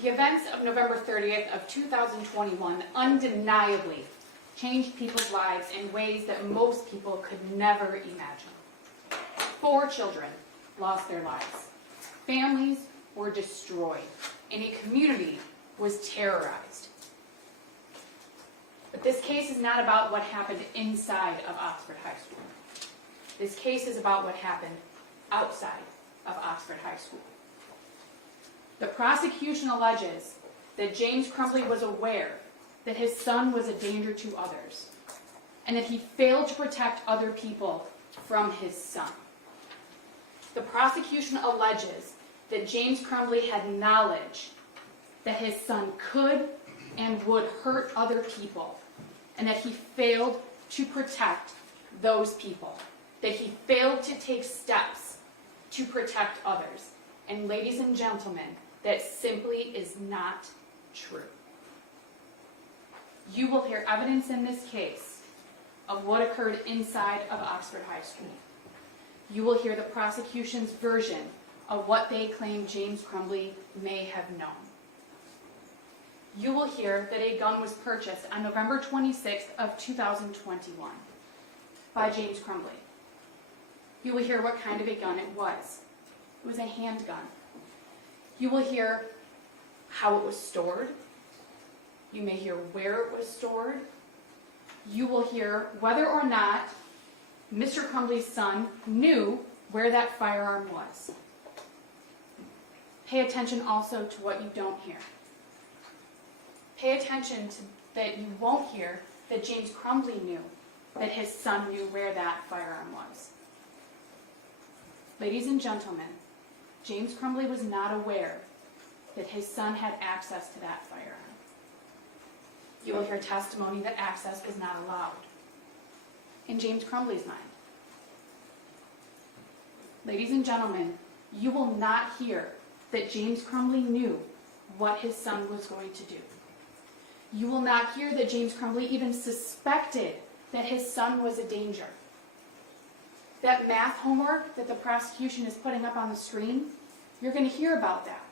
The events of November 30th of 2021 undeniably changed people's lives in ways that most people could never imagine. 4 children lost their lives. Families were destroyed, and a community was terrorized. But this case is not about what happened inside of Oxford High School. This case is about what happened outside of Oxford High School. The prosecution alleges that James Crumbley was aware that his son was a danger to others, and that he failed to protect other people from his son. The prosecution alleges that James Crumbley had knowledge that his son could and would hurt other people, and that he failed to protect those people, that he failed to take steps to protect others. And ladies and gentlemen, that simply is not true. You will hear evidence in this case of what occurred inside of Oxford High School. You will hear the prosecution's version of what they claim James Crumbley may have known. You will hear that a gun was purchased on November 26th of 2021 by James Crumbley. You will hear what kind of a gun it was. It was a handgun. You will hear how it was stored. You may hear where it was stored. You will hear whether or not Mr. Crumbley's son knew where that firearm was. Pay attention also to what you don't hear. Pay attention to that you won't hear that James Crumbley knew that his son knew where that firearm was. Ladies and gentlemen, James Crumbley was not aware that his son had access to that firearm. You will hear testimony that access was not allowed in James Crumbley's mind. Ladies and gentlemen, you will not hear that James Crumbley knew what his son was going to do. You will not hear that James Crumbley even suspected that his son was a danger. That math homework that the prosecution is putting up on the screen, you're going to hear about that.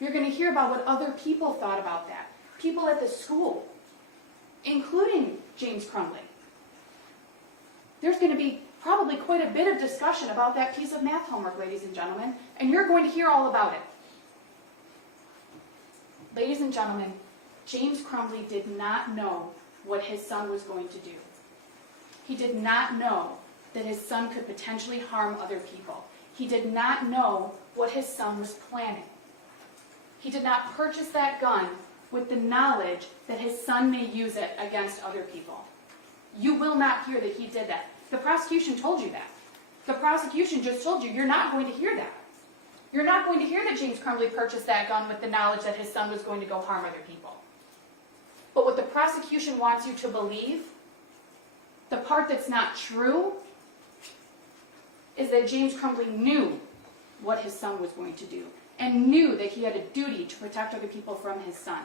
You're going to hear about what other people thought about that. People at the school, including James Crumbley. There's going to be probably quite a bit of discussion about that piece of math homework, ladies and gentlemen, and you're going to hear all about it. Ladies and gentlemen, James Crumbley did not know what his son was going to do. He did not know that his son could potentially harm other people. He did not know what his son was planning. He did not purchase that gun with the knowledge that his son may use it against other people. You will not hear that he did that. The prosecution told you that. The prosecution just told you you're not going to hear that. You're not going to hear that James Crumbley purchased that gun with the knowledge that his son was going to go harm other people. But what the prosecution wants you to believe, the part that's not true, is that James Crumbley knew what his son was going to do and knew that he had a duty to protect other people from his son.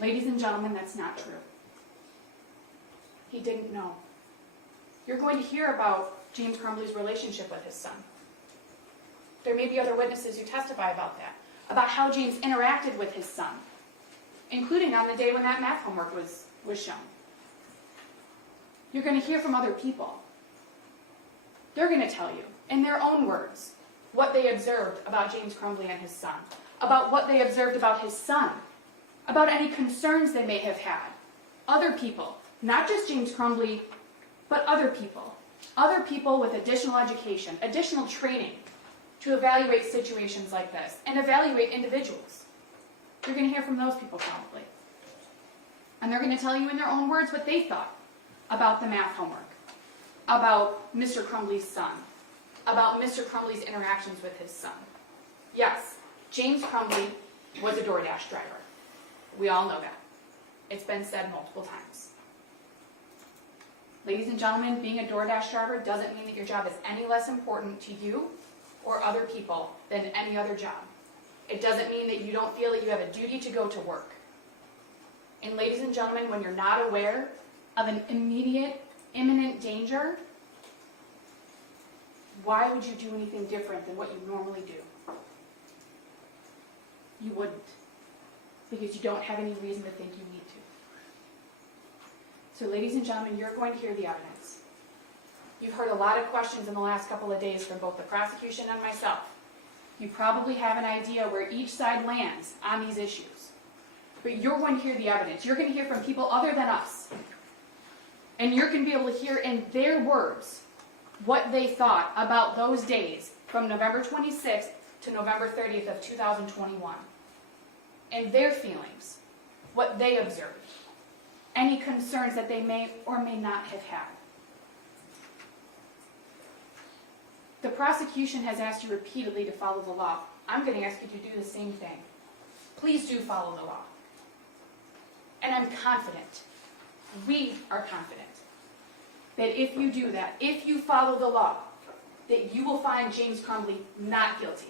Ladies and gentlemen, that's not true. He didn't know. You're going to hear about James Crumbley's relationship with his son. There may be other witnesses who testify about that, about how James interacted with his son, including on the day when that math homework was shown. You're going to hear from other people. They're going to tell you, in their own words, what they observed about James Crumbley and his son, about what they observed about his son, about any concerns they may have had. Other people, not just James Crumbley, but other people with additional education, additional training to evaluate situations like this and evaluate individuals. You're going to hear from those people probably. And they're going to tell you in their own words what they thought about the math homework, about Mr. Crumbley's son, about Mr. Crumbley's interactions with his son. Yes, James Crumbley was a DoorDash driver. We all know that. It's been said multiple times. Ladies and gentlemen, being a DoorDash driver doesn't mean that your job is any less important to you or other people than any other job. It doesn't mean that you don't feel that you have a duty to go to work. And ladies and gentlemen, when you're not aware of an immediate, imminent danger, why would you do anything different than what you normally do? You wouldn't. because you don't have any reason to think you need to. So ladies and gentlemen, you're going to hear the evidence. You've heard a lot of questions in the last couple of days from both the prosecution and myself. You probably have an idea where each side lands on these issues. But you're going to hear the evidence. You're going to hear from people other than us. And you're going to be able to hear in their words what they thought about those days from November 26th to November 30th of 2021. And their feelings, what they observed, any concerns that they may or may not have had. The prosecution has asked you repeatedly to follow the law. I'm going to ask you to do the same thing. Please do follow the law. And I'm confident, we are confident, that if you do that, if you follow the law, that you will find James Crumbley not guilty.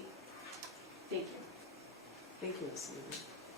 Thank you. Thank you, Ms. Levy.